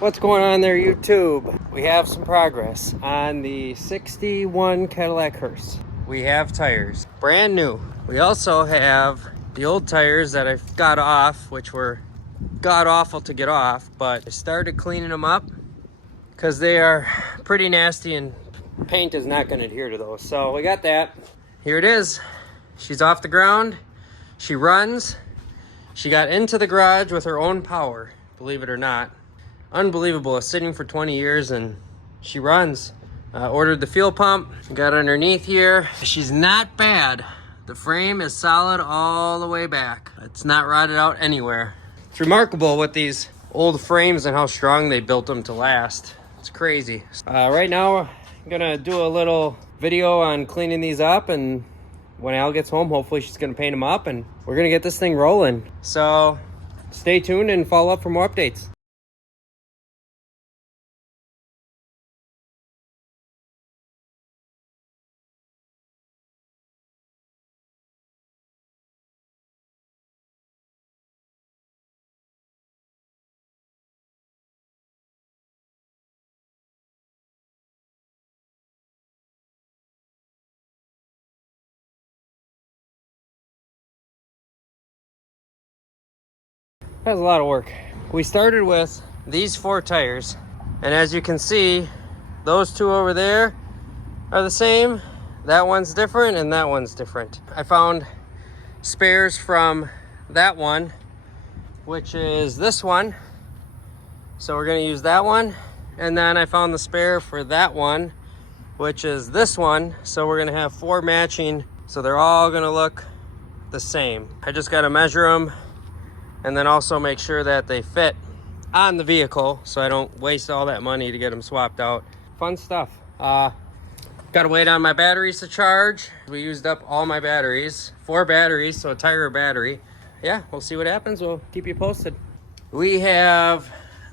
What's going on there, YouTube? We have some progress on the 61 Cadillac Hearse. We have tires, brand new. We also have the old tires that I got off, which were god awful to get off, but I started cleaning them up because they are pretty nasty and paint is not going to adhere to those. So we got that. Here it is. She's off the ground. She runs. She got into the garage with her own power, believe it or not. Unbelievable. It's sitting for 20 years and she runs. Ordered the fuel pump, got underneath here. She's not bad. The frame is solid all the way back. It's not rotted out anywhere. It's remarkable with these old frames and how strong they built them to last. It's crazy. Right now, I'm gonna do a little video on cleaning these up, and when Al gets home, hopefully she's gonna paint them up and we're gonna get this thing rolling. So stay tuned and follow up for more updates. That was a lot of work. We started with these 4 tires, and as you can see, those 2 over there are the same. That one's different and that one's different. I found spares from that one, which is this one, so we're gonna use that one. And then I found the spare for that one, which is this one, so we're gonna have 4 matching, so they're all gonna look the same. I just gotta measure them and then also make sure that they fit on the vehicle so I don't waste all that money to get them swapped out. Fun stuff. Gotta wait on my batteries to charge. We used up all my batteries, 4 batteries, so a tire a battery. Yeah, we'll see what happens. We'll keep you posted. We have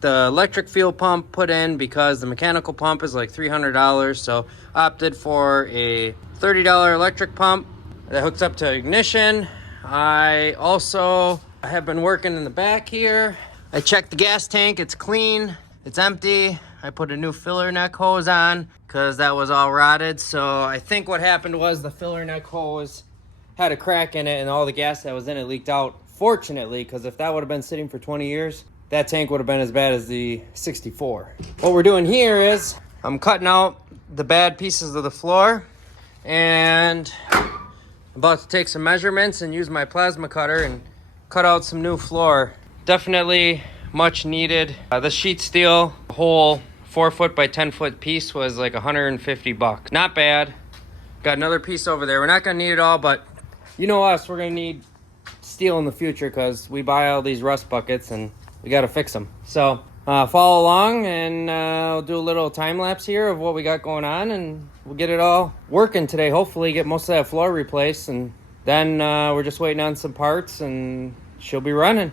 the electric fuel pump put in because the mechanical pump is like $300, so opted for a $30 electric pump that hooks up to ignition. I also have been working in the back here. I checked the gas tank, it's clean, it's empty. I put a new filler neck hose on because that was all rotted. So I think what happened was the filler neck hose had a crack in it and all the gas that was in it leaked out. Fortunately, because if that would have been sitting for 20 years, that tank would have been as bad as the 64. What we're doing here is I'm cutting out the bad pieces of the floor and I'm about to take some measurements and use my plasma cutter and cut out some new floor. Definitely much needed. The sheet steel, whole 4-foot by 10-foot piece was like 150 bucks. Not bad. Got another piece over there. We're not gonna need it all, but you know us, we're gonna need steel in the future because we buy all these rust buckets and we gotta fix them. So follow along and I'll do a little time lapse here of what we got going on and we'll get it all working today. Hopefully get most of that floor replaced, and then we're just waiting on some parts and she'll be running.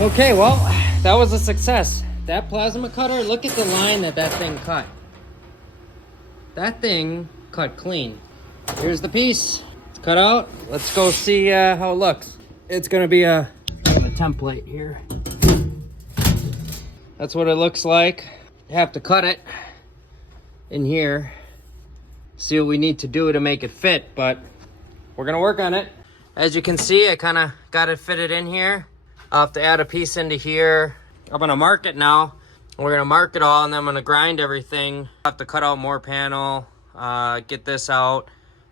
Okay, well, that was a success. That plasma cutter, look at the line that thing cut. That thing cut clean. Here's the piece. It's cut out. Let's go see how it looks. It's gonna be a template here. That's what it looks like. You have to cut it in here. See what we need to do to make it fit, but we're gonna work on it. As you can see, I kind of got it fitted in here. I'll have to add a piece into here. I'm gonna mark it now. We're gonna mark it all and then I'm gonna grind everything. I have to cut out more panel, get this out,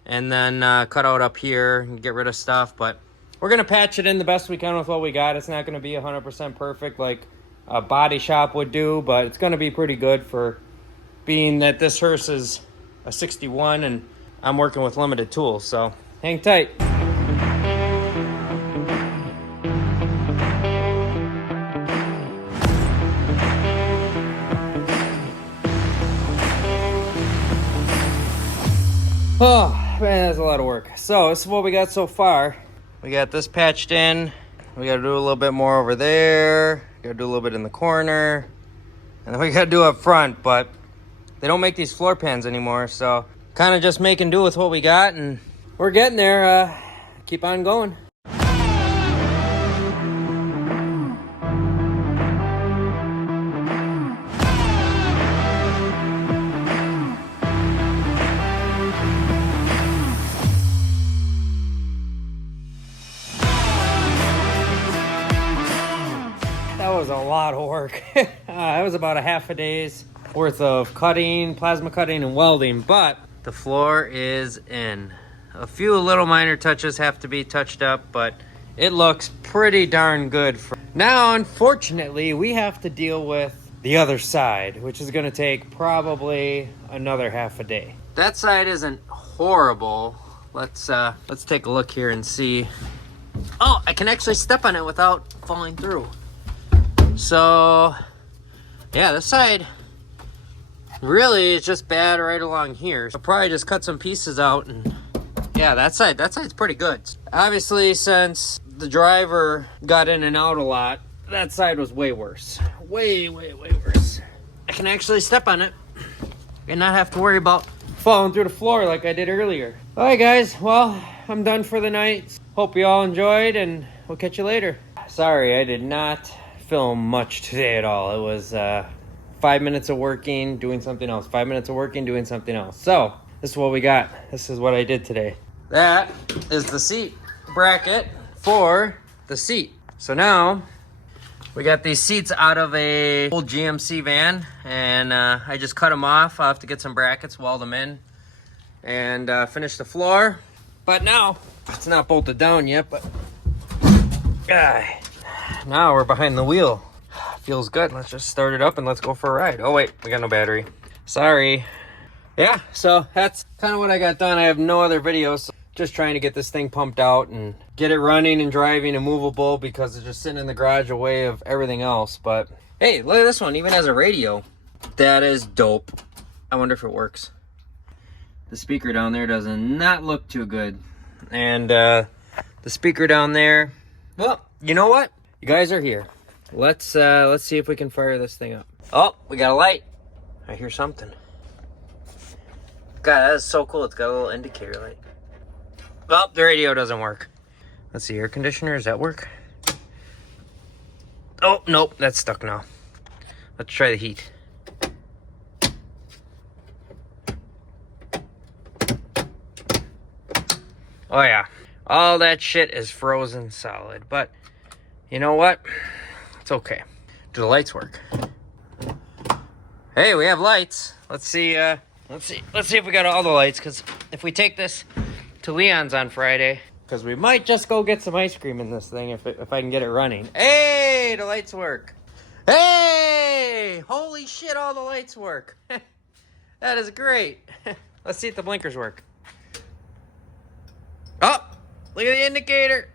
and then cut out up here and get rid of stuff. But we're gonna patch it in the best we can with what we got. It's not gonna be 100% perfect like a body shop would do, but it's gonna be pretty good for being that this hearse is a 61 and I'm working with limited tools, so hang tight. Oh man, that's a lot of work. So this is what we got so far. We got this patched in. We gotta do a little bit more over there. Gotta do a little bit in the corner. And then we gotta do up front, but they don't make these floor pans anymore, so kind of just making do with what we got, and we're getting there. Keep on going. That was a lot of work. That was about a half a day's worth of cutting, plasma cutting, and welding, but the floor is in. A few little minor touches have to be touched up, but it looks pretty darn good. Now, unfortunately, we have to deal with the other side, which is gonna take probably another half a day. That side isn't horrible. Let's take a look here and see. Oh, I can actually step on it without falling through. So, yeah, this side really is just bad right along here. So I'll probably just cut some pieces out, and yeah, that side's pretty good. Obviously, since the driver got in and out a lot, that side was way worse. Way worse. I can actually step on it and not have to worry about falling through the floor like I did earlier. All right, guys, well, I'm done for the night. Hope you all enjoyed, and we'll catch you later. Sorry, I did not film much today at all. It was 5 minutes of working, doing something else. 5 minutes of working, doing something else. So this is what we got. This is what I did today. That is the seat bracket for the seat. So now we got these seats out of a old GMC van, and I just cut them off. I'll have to get some brackets, weld them in, and finish the floor. But now it's not bolted down yet, but now we're behind the wheel. Feels good. Let's just start it up and let's go for a ride. Oh wait, we got no battery. Sorry. Yeah, so that's kind of what I got done. I have no other videos. So just trying to get this thing pumped out and get it running and driving and movable, because it's just sitting in the garage away of everything else. But hey, look at this one. Even has a radio. That is dope. I wonder if it works. The speaker down there does not look too good. And the speaker down there, well, you know what? You guys are here. Let's see if we can fire this thing up. Oh, we got a light. I hear something. God, that is so cool. It's got a little indicator light. Well, the radio doesn't work. Let's see, air conditioner, does that work? Oh, nope, that's stuck now. Let's try the heat. Oh yeah, all that shit is frozen solid, but you know what? It's okay. Do the lights work? Hey, we have lights. Let's see if we got all the lights, because if we take this to Leon's on Friday, because we might just go get some ice cream in this thing if I can get it running. Hey, the lights work. Hey, holy shit, all the lights work. That is great. Let's see if the blinkers work. Oh, look at the indicator.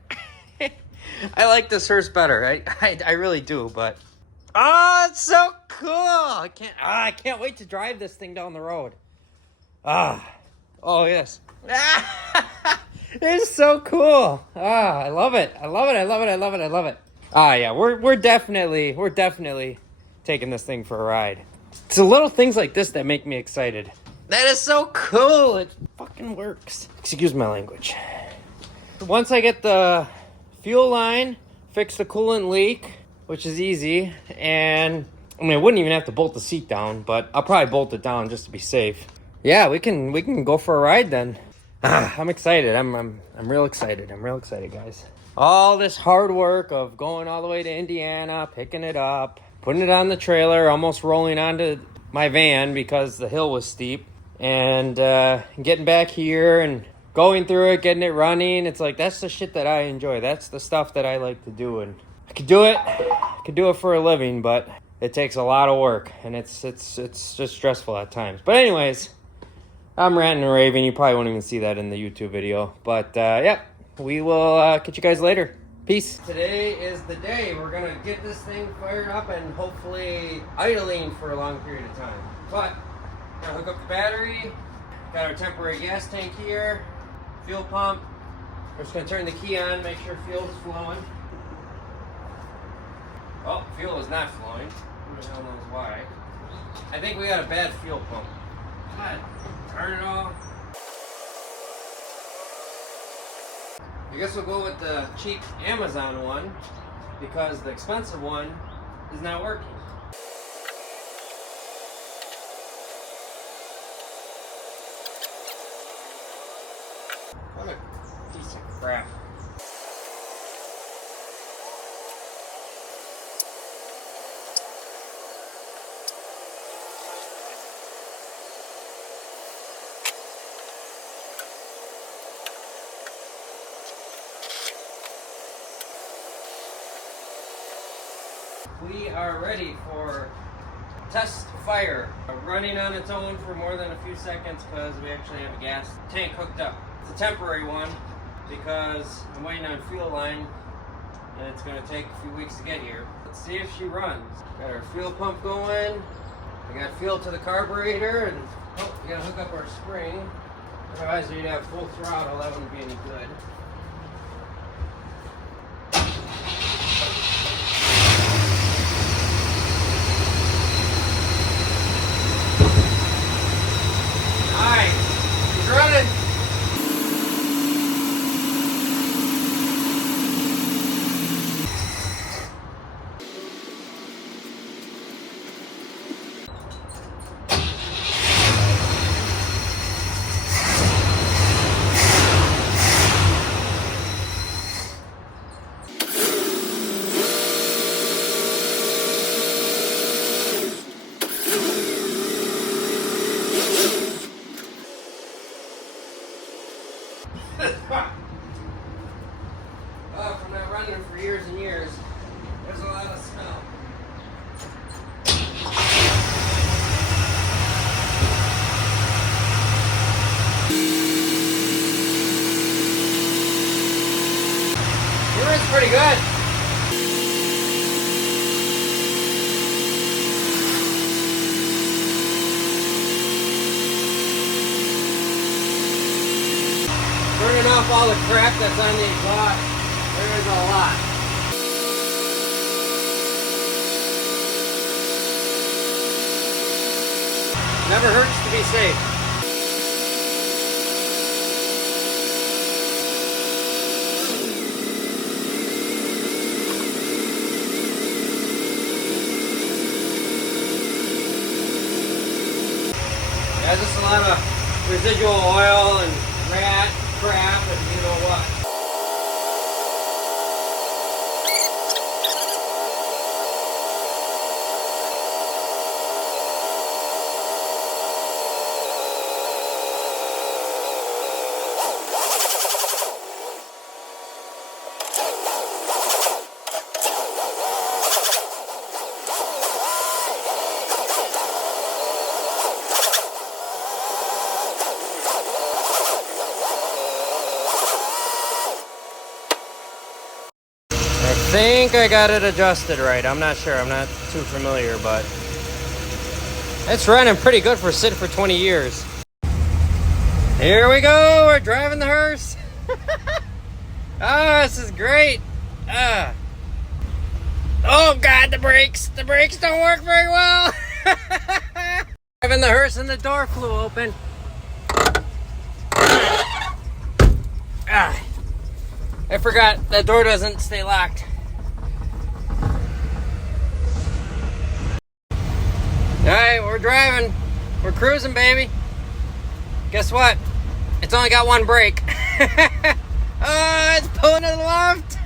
I like this Hearse better. I really do, but oh, it's so cool. I can't wait to drive this thing down the road. Oh yes. It's so cool. I love it. I love it. Yeah, we're definitely taking this thing for a ride. It's the little things like this that make me excited. That is so cool. It fucking works. Excuse my language. Once I get the fuel line, fix the coolant leak, which is easy, and I mean, I wouldn't even have to bolt the seat down, but I'll probably bolt it down just to be safe. Yeah, we can go for a ride then. I'm excited. I'm real excited. I'm real excited, guys. All this hard work of going all the way to Indiana, picking it up, putting it on the trailer, almost rolling onto my van because the hill was steep, and getting back here and going through it, getting it running. It's like, that's the shit that I enjoy. That's the stuff that I like to do, and I could do it for a living, but it takes a lot of work, and it's just stressful at times. But anyways, I'm ranting and raving. You probably won't even see that in the YouTube video. But, yep, we will catch you guys later. Peace. Today is the day we're going to get this thing fired up and hopefully idling for a long period of time. But, we're going to hook up the battery. Got our temporary gas tank here. Fuel pump. We're just going to turn the key on, make sure fuel is flowing. Oh, fuel is not flowing. Who the hell knows why? I think we got a bad fuel pump. God, turn it off. I guess we'll go with the cheap Amazon one because the expensive one is not working. What a piece of crap. We are ready for test fire. Running on its own for more than a few seconds because we actually have a gas tank hooked up. It's a temporary one because I'm waiting on fuel line and it's going to take a few weeks to get here. Let's see if she runs. Got our fuel pump going. We got fuel to the carburetor and we got to hook up our spring. Otherwise we'd have full throttle. That wouldn't be any good. Running. Oh, from not running for years and years, there's a lot of smell. It runs pretty good. Burning off all the crap that's on the exhaust. There is a lot. Never hurts to be safe. Yeah, just a lot of residual oil and rat crap and you know what. I think I got it adjusted right. I'm not sure. I'm not too familiar, but it's running pretty good for sitting for 20 years. Here we go. We're driving the hearse. Oh, this is great. Oh, God, the brakes. The brakes don't work very well. Driving the hearse and the door flew open. I forgot that door doesn't stay locked. Alright, we're driving. We're cruising, baby. Guess what? It's only got one brake. Oh, it's pulling to the left.